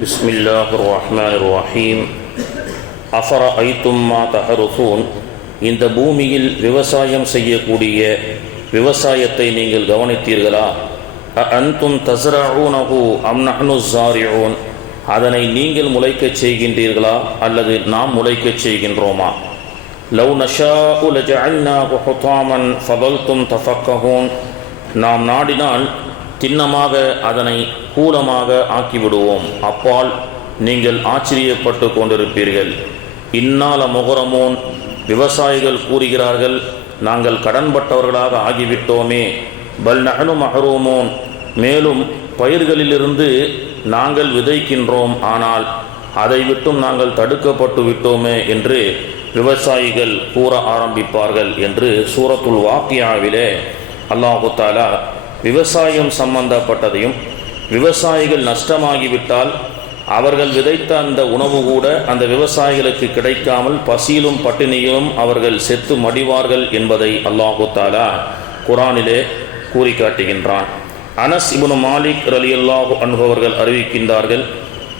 بسم الله الرحمن الرحيم أفرأيتم ما تحرثون இந்த பூமியில் விவசாயம் செய்யக்கூடிய விவசாயத்தை நீங்கள் கவனித்தீர்களா? அன்தும் தஸ்ரஊனஹு அம் நஹ்னு ஸாரிஊன் அதனை நீங்கள் முளைக்கச் செய்கின்றீர்களா அல்லது நாம் முளைக்கச் செய்கின்றோமா? லவ் நஷாஉ லஜஅல்னாஹு ஹுதாமன் ஃபதல்தும் தஃபக்கஹூன் நாம் நாடினால் திண்ணமாக அதனை கூலமாக ஆக்கிவிடுவோம், அப்பால் நீங்கள் ஆச்சரியப்பட்டு கொண்டிருப்பீர்கள். இன்னால முகரமோன் விவசாயிகள் கூறுகிறார்கள், நாங்கள் கடன்பட்டவர்களாக ஆகிவிட்டோமே. பல் நஹ்னு மஹ்ரூமூன் மேலும் பயிர்களிலிருந்து நாங்கள் விதைக்கின்றோம், ஆனால் அதை விட்டும் நாங்கள் தடுக்கப்பட்டு விட்டோமே என்று விவசாயிகள் கூற ஆரம்பிப்பார்கள் என்று சூரத்துல் வாக்கியாவிலே அல்லாஹு தஆலா விவசாயம் சம்பந்தப்பட்டதையும், விவசாயிகள் நஷ்டமாகிவிட்டால் அவர்கள் விதைத்த அந்த உணவு கூட அந்த விவசாயிகளுக்கு கிடைக்காமல் பசியிலும் பட்டினியிலும் அவர்கள் செத்து மடிவார்கள் என்பதை அல்லாஹு தஆலா குர்ஆனிலே கூறி காட்டுகின்றான். அனஸ் இப்னு மாலிக் ரலியல்லாஹு அன்ஹு அவர்கள் அறிவிக்கின்றார்கள்,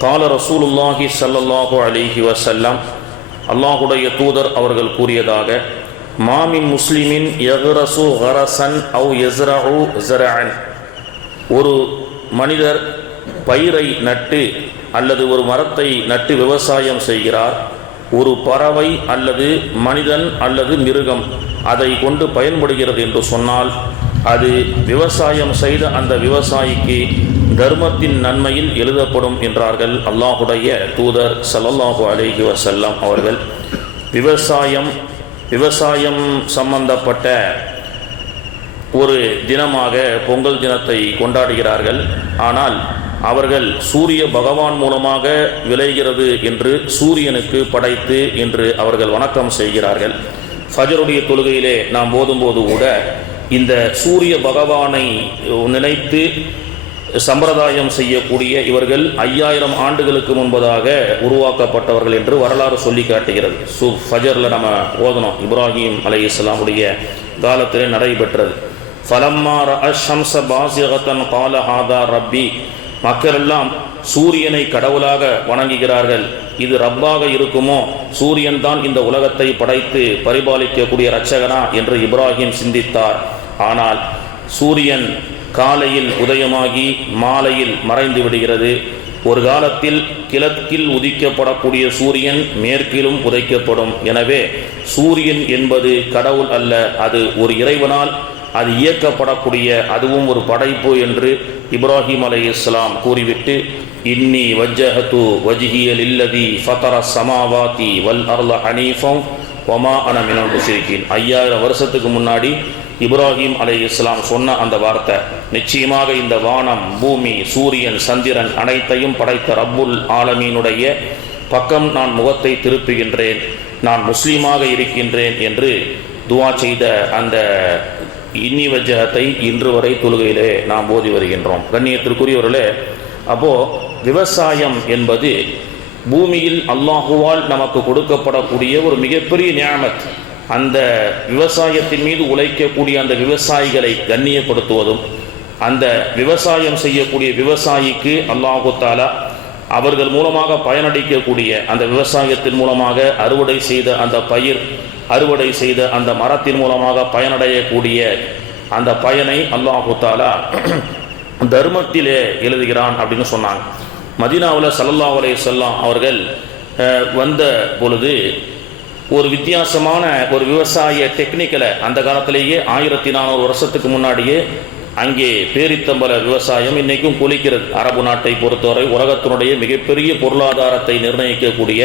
கால ரசூலுல்லாஹி ஸல்லல்லாஹு அலைஹி வஸல்லம் அல்லாஹுடைய தூதர் அவர்கள் கூறியதாக, மாமின் முஸ்லிமின் யக்ரசு கரசன் அவ் யஸ்ரஉ ஸரஅன் ஒரு மனிதர் பயிரை நட்டு அல்லது ஒரு மரத்தை நட்டு விவசாயம் செய்கிறார். ஒரு பறவை அல்லது மனிதன் அல்லது மிருகம் அதை கொண்டு பயன்படுகிறது என்று சொன்னால் அது விவசாயம் செய்த அந்த விவசாயிக்கு தர்மத்தின் நன்மையில் எழுதப்படும் என்றார்கள் அல்லாஹுடைய தூதர் ஸல்லல்லாஹு அலைஹி வஸல்லம் அவர்கள். விவசாயம் சம்பந்தப்பட்ட ஒரு தினமாக பொங்கல் தினத்தை கொண்டாடுகிறார்கள். ஆனால் அவர்கள் சூரிய பகவான் மூலமாக விளைகிறது என்று சூரியனுக்கு படைத்து என்று அவர்கள் வணக்கம் செய்கிறார்கள். ஃபஜருடைய தொழுகையிலே நாம் போதும்போது கூட இந்த சூரிய பகவானை நினைத்து சம்பிரதாயம் செய்யக்கூடிய இவர்கள் 5000 ஆண்டுகளுக்கு முன்பதாக உருவாக்கப்பட்டவர்கள் என்று வரலாறு சொல்லி காட்டுகிறது. ஃபஜரில் நம்ம ஓதணும், இப்ராஹிம் அலைஹிஸ்ஸலாமுடைய காலத்திலே நடைபெற்றது. ஃபலம்மா ரஅ ஷம்ஸ பாஸிகத்தன் கால ஹாதா ரப்பி மக்கள் எல்லாம் சூரியனை கடவுளாக வணங்குகிறார்கள். இது ரப்பாக இருக்குமோ? சூரியன் தான் இந்த உலகத்தை படைத்து பரிபாலிக்கக்கூடிய இரட்சகனா என்று இப்ராஹிம் சிந்தித்தார். ஆனால் சூரியன் காலையில் உதயமாகி மாலையில் மறைந்து விடுகிறது. ஒரு காலத்தில் கிழக்கில் உதிக்கப்படக்கூடிய சூரியன் மேற்கிலும் உதைக்கப்படும். எனவே சூரியன் என்பது கடவுள் அல்ல, அது ஒரு இறைவனால் அது இயக்கப்படக்கூடிய அதுவும் ஒரு படைப்பு என்று இப்ராஹிம் அலைஹிஸ்ஸலாம் கூறிவிட்டு, இன்னி வஜ்ஜஹது வஜ்ஹிய லில்லதி ஃபதர ஸமாவாதி வல் அர்த ஹனீஃபன் வமா அன மினல் முஷ்ரிகீன் 5000 வருஷத்துக்கு முன்னாடி இப்ராஹிம் அலைஹிஸ்ஸலாம் சொன்ன அந்த வார்த்தை, நிச்சயமாக இந்த வானம் பூமி சூரியன் சந்திரன் அனைத்தையும் படைத்த ரப்புல் ஆலமீனுடைய பக்கம் நான் முகத்தை திருப்புகின்றேன், நான் முஸ்லீமாக இருக்கின்றேன் என்று துவா செய்த அந்த இன்னி வஜ்ஜஹத்தை இன்று வரை தொழுகையிலே நாம் ஓதி வருகின்றோம். கண்ணியத்திற்குரியவர்களே, அப்போ விவசாயம் என்பது பூமியில் அல்லாஹுவால் நமக்கு கொடுக்கப்படக்கூடிய ஒரு மிகப்பெரிய நியாமத். அந்த விவசாயத்தின் மீது உழைக்கக்கூடிய அந்த விவசாயிகளை கண்ணியப்படுத்துவதும், அந்த விவசாயம் செய்யக்கூடிய விவசாயிக்கு அல்லாஹு தஆலா அவர்கள் மூலமாக பயனளிக்கக்கூடிய அந்த விவசாயத்தின் மூலமாக அறுவடை செய்த அந்த பயிர், அறுவடை செய்த அந்த மரத்தின் மூலமாக பயனடையக்கூடிய அந்த பயனை அல்லாஹு தஆலா தர்மத்திலே எழுதுகிறான் அப்படின்னு சொன்னாங்க. மதீனாவில் ஸல்லல்லாஹு அலைஹி வஸல்லம் அவர்கள் வந்த பொழுது ஒரு வித்தியாசமான ஒரு விவசாய டெக்னிக்கலை அந்த காலத்திலேயே 1400 வருஷத்துக்கு முன்னாடியே அங்கே பேரித்தம்பல விவசாயம் இன்றைக்கும் கொலிக்கிறது. அரபு நாட்டை பொறுத்தவரை உலகத்தினுடைய மிகப்பெரிய பொருளாதாரத்தை நிர்ணயிக்கக்கூடிய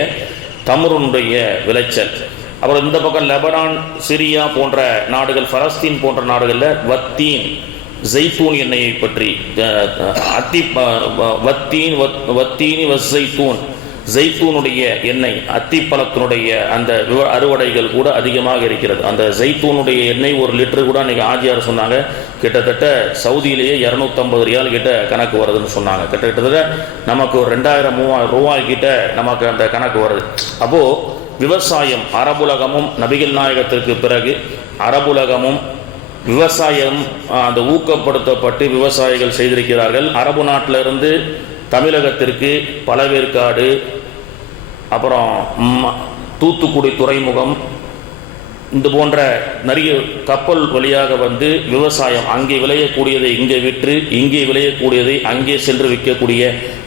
தம்ருனுடைய விளைச்சல். அப்புறம் இந்த பக்கம் லெபனான், சிரியா போன்ற நாடுகள், பலஸ்தீன் போன்ற நாடுகளில் வத்தீன் ஜெய்தூன் எண்ணெயை பற்றி ஜெய்தூனுடைய எண்ணெய், அத்திப்பழத்தினுடைய அந்த அறுவடைகள் கூட அதிகமாக இருக்கிறது. அந்த ஜெய்தூனுடைய எண்ணெய் ஒரு லிட்டர் கூட அன்றைக்கி ஆஜியார் சொன்னாங்க கிட்டத்தட்ட சவுதியிலேயே 250 ரியால் கிட்ட கணக்கு வருதுன்னு சொன்னாங்க. கிட்டத்தட்ட நமக்கு ஒரு 2000-3000 ரூபாய் கிட்ட நமக்கு அந்த கணக்கு வருது. அப்போது விவசாயம் அரபுலகமும் நபிகள் நாயகத்திற்கு பிறகு அரபுலகமும் விவசாயம் அந்த ஊக்கப்படுத்தப்பட்டு விவசாயிகள் செய்திருக்கிறார்கள். அரபு நாட்டிலிருந்து தமிழகத்திற்கு பழவேற்காடு, அப்புறம் தூத்துக்குடி துறைமுகம், இந்த போன்ற நிறைய கப்பல் வழியாக வந்து விவசாயம் அங்கே விளையக்கூடியதை இங்கே விற்று, இங்கே விளையக்கூடியதை அங்கே சென்று விற்கக்கூடிய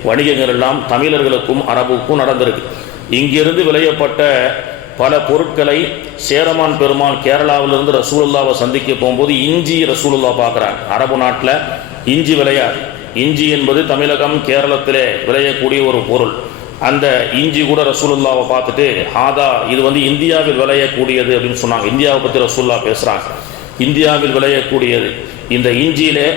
வணிகங்கள் எல்லாம் தமிழர்களுக்கும் அரபுக்கும் நடந்திருக்கு. இங்கிருந்து விளையப்பட்ட பல பொருட்களை சேரமான் பெருமாள் கேரளாவிலிருந்து ரசூலுல்லாவை சந்திக்க போகும்போது இஞ்சி ரசூலுல்லா பார்க்குறாங்க. அரபு நாட்டில் இஞ்சி விளையாது. இஞ்சி என்பது தமிழகம் கேரளத்திலே விளையக்கூடிய ஒரு பொருள். அந்த இஞ்சி கூட ரசூலுல்லாவை பார்த்துட்டு இது வந்து இந்தியாவில் விளையக்கூடியது அப்படின்னு சொன்னாங்க. இந்தியாவை பற்றி ரசூலுல்லா பேசுகிறாங்க. இந்தியாவில் விளையக்கூடியது இந்த இஞ்சியிலே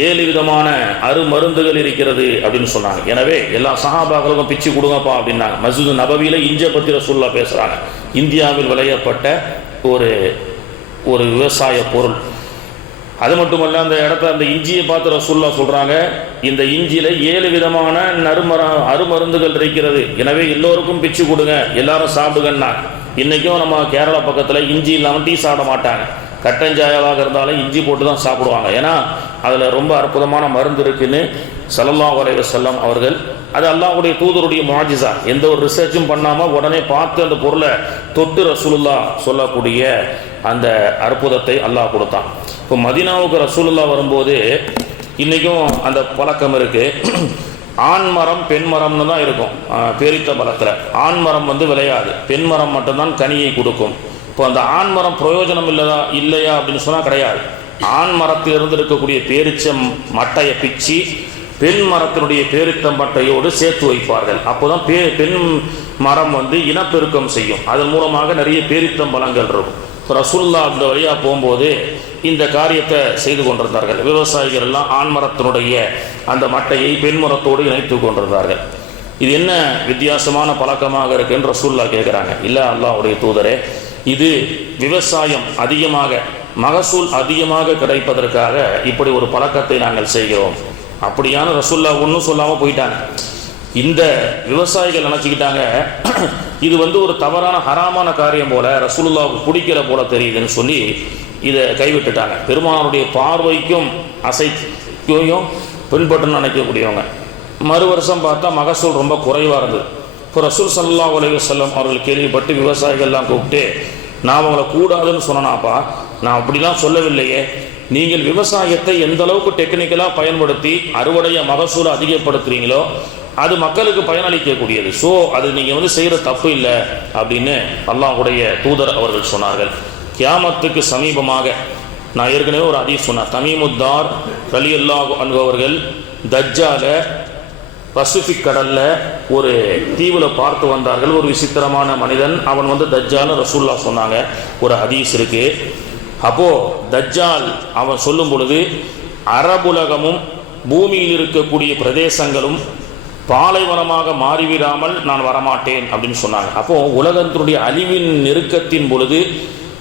7 விதமான அருமருந்துகள் இருக்கிறது அப்படின்னு சொன்னாங்க. எனவே எல்லா சஹாபாக்களுக்கும் பிச்சு கொடுங்கப்பா அப்படின்னாங்க. மஸ்ஜித் நபவியில இஞ்சியை பற்றி ரசூலுல்லா பேசுகிறாங்க. இந்தியாவில் விளையப்பட்ட ஒரு விவசாய பொருள். அது மட்டுமல்ல, அந்த இடத்த அந்த இஞ்சியை பார்த்து ரசூலுல்லா சொல்கிறாங்க, இந்த இஞ்சியில் 7 விதமான அருமருந்துகள் இருக்கிறது. எனவே எல்லோருக்கும் பிச்சு கொடுங்க, எல்லாரும் சாப்பிடுங்கன்னா. இன்றைக்கும் நம்ம கேரளா பக்கத்தில் இஞ்சி இல்லாமல் டீ சாப்பிட மாட்டாங்க. கட்டஞ்சாயாவாக இருந்தாலும் இஞ்சி போட்டு தான் சாப்பிடுவாங்க. ஏன்னா அதில் ரொம்ப அற்புதமான மருந்து இருக்குன்னு ஸல்லல்லாஹு அலைஹி வஸல்லம் அவர்கள், அது அல்லாஹ்வுடைய தூதருடைய முஅஜிஸா, எந்த ஒரு ரிசர்ச்சும் பண்ணாமல் உடனே பார்த்து அந்த பொருளை தொட்டு ரசூலுல்லா சொல்லக்கூடிய அந்த அற்புதத்தை அல்லாஹ் கொடுத்தான். இப்போ மதீனாவுக்கு ரசூலுல்லா வரும்போது இன்றைக்கும் அந்த பழக்கம் இருக்குது. ஆண் மரம் பெண் மரம்னு தான் இருக்கும். பேரித்த பழத்தில் ஆண் மரம் வந்து விளையாது, பெண் மரம் மட்டும்தான் கனியை கொடுக்கும். இப்போ அந்த ஆண் மரம் பிரயோஜனம் இல்லையா அப்படின்னு சொன்னால் கிடையாது. ஆண் மரத்திலிருந்து இருக்கக்கூடிய பேரிச்சம் மட்டையை பிச்சு பெண் மரத்தினுடைய பேரித்த மட்டையோடு சேர்த்து வைப்பார்கள். அப்போதான் பெண் மரம் வந்து இனப்பெருக்கம் செய்யும். அதன் மூலமாக நிறைய பேரித்தம் பழங்கள் இருக்கும். ரசூலுல்லா அந்த வழியாக போகும்போது இந்த காரியத்தை செய்து கொண்டிருந்தார்கள். விவசாயிகள் எல்லாம் ஆண் மரத்தினுடைய அந்த மட்டையை பெண் மரத்தோடு இணைத்து கொண்டிருந்தார்கள். இது என்ன வித்தியாசமான பழக்கமாக இருக்குன்னு ரசூலுல்லா கேட்குறாங்க. இல்லை அல்லாஹ்வுடைய தூதரே, இது விவசாயம் அதிகமாக மகசூல் அதிகமாக கிடைப்பதற்காக இப்படி ஒரு பழக்கத்தை நாங்கள் செய்கிறோம். அப்படியான ரசூலுல்லா ஒன்றும் சொல்லாமல் போயிட்டாங்க. இந்த விவசாயிகள் நினச்சிக்கிட்டாங்க இது வந்து ஒரு தவறான ஹராமான காரியம் போல, ரசூலுல்லாவுக்கு பிடிக்கிற போல தெரியுதுன்னு சொல்லி இதை கைவிட்டுட்டாங்க. பெருமானுடைய பார்வைக்கும் அசைக்கையும் பின்பற்றணும்னு நினைக்கக்கூடியவங்க. மறு வருஷம் பார்த்தா மகசூல் ரொம்ப குறைவாக இருந்தது. இப்போ ரசூல் ஸல்லல்லாஹு அலைஹி வஸல்லம் அவர்கள் கேள்விப்பட்டு விவசாயிகள்லாம் கூப்பிட்டு, நான் அவங்களை கூடாதுன்னு சொன்னாப்பா, நான் அப்படிலாம் சொல்லவில்லையே, நீங்கள் விவசாயத்தை எந்த அளவுக்கு டெக்னிக்கலாக பயன்படுத்தி அறுவடைய மகசூலை அதிகப்படுத்துறீங்களோ அது மக்களுக்கு பயனளிக்கக்கூடியது. ஸோ அது நீங்கள் வந்து செய்கிற தப்பு இல்லை அப்படின்னு அல்லாஹ்வுடைய தூதர் அவர்கள் சொன்னார்கள். கியாமத்துக்கு சமீபமாக நான் ஏற்கனவே ஒரு ஹதீஸ் சொன்னேன். தமீமுத்தார் ரலியல்லாஹு அன்ஹு அவர்கள் தஜ்ஜால பசிபிக் கடல்ல ஒரு தீவில் பார்த்து வந்தார்கள். ஒரு விசித்திரமான மனிதன், அவன் வந்து தஜ்ஜால்னு ரசூலுல்லாஹ் சொன்னாங்க. ஒரு ஹதீஸ் இருக்கு. அப்போ தஜ்ஜால் அவன் சொல்லும் பொழுது, அரபுலகமும் பூமியில் இருக்கக்கூடிய பிரதேசங்களும் பாலைவனமாக மாறிவிடாமல் நான் வரமாட்டேன் அப்படின்னு சொன்னாங்க. அப்போ உலகத்தினுடைய அழிவின் நெருக்கத்தின் பொழுது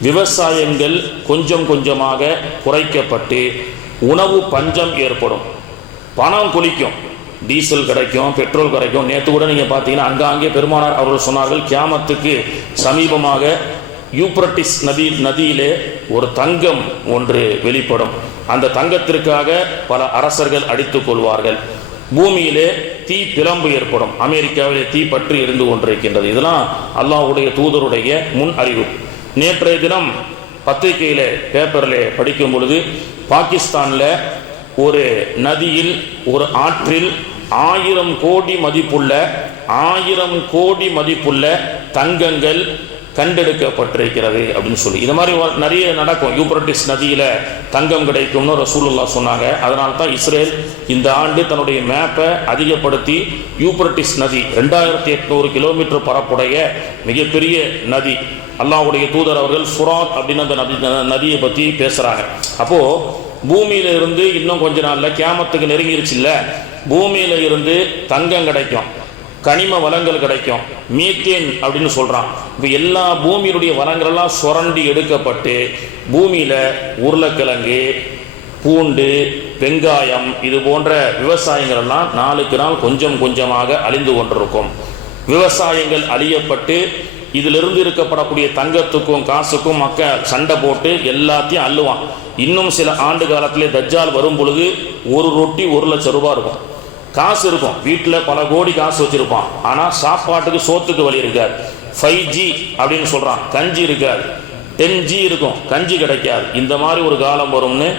விவசாயங்கள் கொஞ்சம் கொஞ்சமாக குறைக்கப்பட்டு உணவு பஞ்சம் ஏற்படும். பணம் குளிக்கும், டீசல் கிடைக்கும், பெட்ரோல் கிடைக்கும். நேற்று கூட நீங்கள் பார்த்தீங்கன்னா அங்கே பெருமானார் அவர்கள் சொன்னார்கள், கியாமத்துக்கு சமீபமாக யூப்ரட்டிஸ் நதியிலே ஒரு தங்கம் ஒன்று வெளிப்படும். அந்த தங்கத்திற்காக பல அரசர்கள் அடித்துக் கொள்வார்கள். பூமியிலே தீ பிளம்பு ஏற்படும். அமெரிக்காவிலே தீ பற்றி எரிந்து கொண்டிருக்கின்றது. இதெல்லாம் அல்லாஹ்வுடைய தூதருடைய முன் அறிவிப்பு. நேற்றைய தினம் பத்திரிகையில் பேப்பரில் படிக்கும் பொழுது, பாகிஸ்தானில் ஒரு நதியில் ஒரு ஆற்றில் 1000 கோடி மதிப்புள்ள தங்கங்கள் கண்டெடுக்கப்பட்டிருக்கிறது அப்படின்னு சொல்லி இது மாதிரி நிறைய நடக்கும். யூப்ரட்டிஸ் நதியில் தங்கம் கிடைக்கும்னு ரசூலுல்லாஹ் சொன்னாங்க. அதனால தான் இஸ்ரேல் இந்த ஆண்டு தன்னுடைய மேப்பை அதிகப்படுத்தி யூப்ரட்டிஸ் நதி 2800 கிலோமீட்டர் பரப்புடைய மிகப்பெரிய நதி, அல்லாஹ்வுடைய தூதர் அவர்கள் ஃபுராத் அப்படின்னு அந்த நதியை பற்றி பேசுகிறாங்க. அப்போது பூமியில இருந்து இன்னும் கொஞ்ச நாளில் கியாமத்துக்கு நெருங்கிருச்சு இல்லை, பூமியில இருந்து தங்கம் கிடைக்கும், கனிம வளங்கள் கிடைக்கும், மீத்தேன் அப்படின்னு சொல்கிறான். இப்போ எல்லா பூமியினுடைய வளங்களெல்லாம் சுரண்டி எடுக்கப்பட்டு பூமியில் உருளைக்கிழங்கு, பூண்டு, வெங்காயம் இது போன்ற விவசாயங்கள் எல்லாம் நாளுக்கு நாள் கொஞ்சம் கொஞ்சமாக அழிந்து கொண்டிருக்கும். விவசாயங்கள் அழியப்பட்டு இதிலிருந்து இருக்கப்படக்கூடிய தங்கத்துக்கும் காசுக்கும் மக்கள் சண்டை போட்டு எல்லாத்தையும் அள்ளுவான். இன்னும் சில ஆண்டு காலத்திலே தஜ்ஜால் வரும் பொழுது ஒரு ரொட்டி 1 லட்சம் ரூபாய் இருக்கும். காசு இருக்கும், வீட்டில் பல கோடி காசு வச்சுருப்பான், ஆனால் சாப்பாட்டுக்கு சோத்துக்கு வழி இருக்காது. 5G அப்படின்னு சொல்கிறான், கஞ்சி இருக்காது. 10G இருக்கும், கஞ்சி கிடைக்காது. இந்த மாதிரி ஒரு காலம் வரும்னு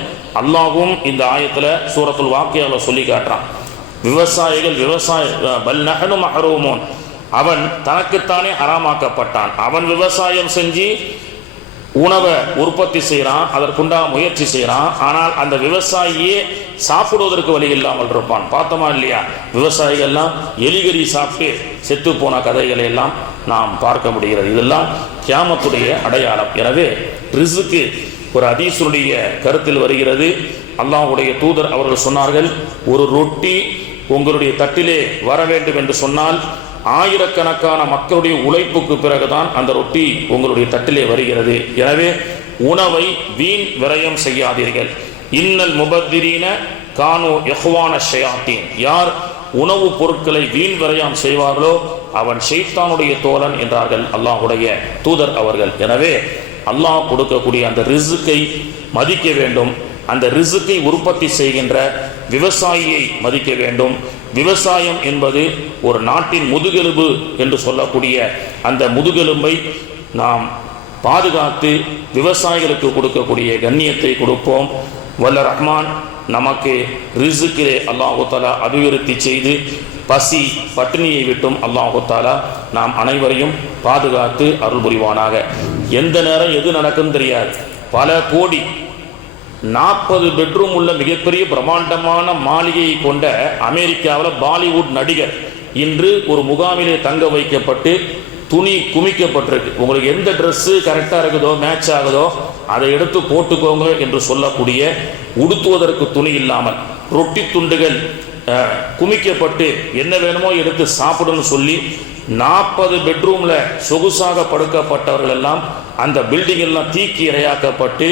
அல்லாஹ்வும் இந்த ஆயத்தில் சூரத்துல் வாக்கியாவில் சொல்லி காட்டுறான். விவசாயிகள் பல் நஹ்னு மஹ்ரூமூன், அவன் தனக்குத்தானே ஹராமாக்கப்பட்டான். அவன் விவசாயம் செஞ்சு உணவை உற்பத்தி செய்கிறான், அதற்குண்டாக முயற்சி செய்கிறான். ஆனால் அந்த விவசாயியே சாப்பிடுவதற்கு வழி இல்லாமல் இருப்பான். பார்த்தோமா இல்லையா? விவசாயிகள்லாம் எலிகறி சாப்பிட்டு செத்து போன கதைகளை எல்லாம் நாம் பார்க்க முடிகிறது. இதெல்லாம் கியாமத்துடைய அடையாளம். எனவே ரிஸ்க்கு ஒரு ஹதீஸுடைய கருத்தில் வருகிறது. அல்லாஹ்வுடைய தூதர் அவர்கள் சொன்னார்கள், ஒரு ரொட்டி உங்களுடைய தட்டிலே வர வேண்டும் என்று சொன்னால் ஆயிரக்கணக்கான மக்களுடைய உழைப்புக்கு பிறகுதான் அந்த ரொட்டி உங்களுடைய தட்டிலே வருகிறது. எனவே உணவை வீண் விரயம் செய்யாதீர்கள். இன்னல் முபத்திரீன கானு இஹ்வான ஷயாத்தீன், யார் உணவுப் பொருட்களை வீண் விரயம் செய்வார்களோ அவன் ஷைத்தானுடைய தோழன் என்றார்கள் அல்லாஹ்வுடைய தூதர் அவர்கள். எனவே அல்லாஹ் கொடுக்கக்கூடிய அந்த ரிஸ்கை மதிக்க வேண்டும். அந்த ரிஸ்கை உற்பத்தி செய்கின்ற விவசாயியை மதிக்க வேண்டும். விவசாயம் என்பது ஒரு நாட்டின் முதுகெலும்பு என்று சொல்லக்கூடிய அந்த முதுகெலும்பை நாம் பாதுகாத்து விவசாயிகளுக்கு கொடுக்கக்கூடிய கண்ணியத்தை கொடுப்போம். வல்ல ரஹ்மான் நமக்கு ரிஸ்கிலே அல்லாஹு தஆலா அபிவிருத்தி செய்து பசி பட்டினியை விட்டும் அல்லாஹு தஆலா நாம் அனைவரையும் பாதுகாத்து அருள் புரிவானாக. எந்த நேரம் எது நடக்கும் தெரியாது. பல கோடி 40 பெட்ரூம் உள்ள மிகப்பெரிய பிரம்மாண்டமான மாளிகையை கொண்ட அமெரிக்காவில் பாலிவுட் நடிகர் இன்று ஒரு முகாமிலே தங்க வைக்கப்பட்டு துணி குமிக்கப்பட்டிருக்கு. உங்களுக்கு எந்த ட்ரெஸ்ஸு கரெக்டாக இருக்குதோ, மேட்ச் ஆகுதோ அதை எடுத்து போட்டுக்கோங்க என்று சொல்லக்கூடிய, உடுத்துவதற்கு துணி இல்லாமல் ரொட்டி துண்டுகள் குமிக்கப்பட்டு என்ன வேணுமோ எடுத்து சாப்பிடுன்னு சொல்லி 40 பெட்ரூமில் சொகுசாக படுக்கப்பட்டவர்கள் எல்லாம் அந்த பில்டிங் எல்லாம் தீக்கி இரையாக்கப்பட்டு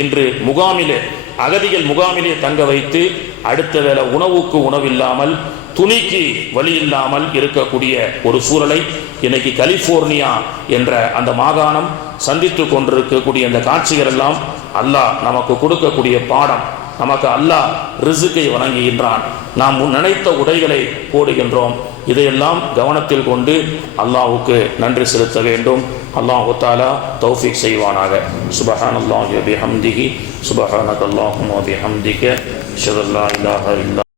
இன்று முகாமிலே அகதிகள் முகாமிலே தங்க வைத்து அடுத்த வேளை உணவுக்கு உணவில்லாமல் துணிக்கு வழி இல்லாமல் இருக்கக்கூடிய ஒரு சூழலை இன்னைக்கு கலிபோர்னியா என்ற அந்த மாகாணம் சந்தித்து கொண்டிருக்கக்கூடிய அந்த காட்சிகள் எல்லாம் அல்லாஹ் நமக்கு கொடுக்கக்கூடிய பாடம். நமக்கு அல்லாஹ் ரிஸ்கை வழங்குகின்றான். நாம் நினைத்த உடைகளை போடுகின்றோம். இதையெல்லாம் கவனத்தில் கொண்டு அல்லாஹ்வுக்கு நன்றி செலுத்த வேண்டும். அல்லாஹ் தஆலா தௌஃபீக் செய்வானாக. சுப்ஹானல்லாஹி வ பிஹம்திஹி சுப்ஹானக்கல்லாஹும்ம வ பிஹம்திக அஷ்ஹது அல்லா இலாஹா இல்லா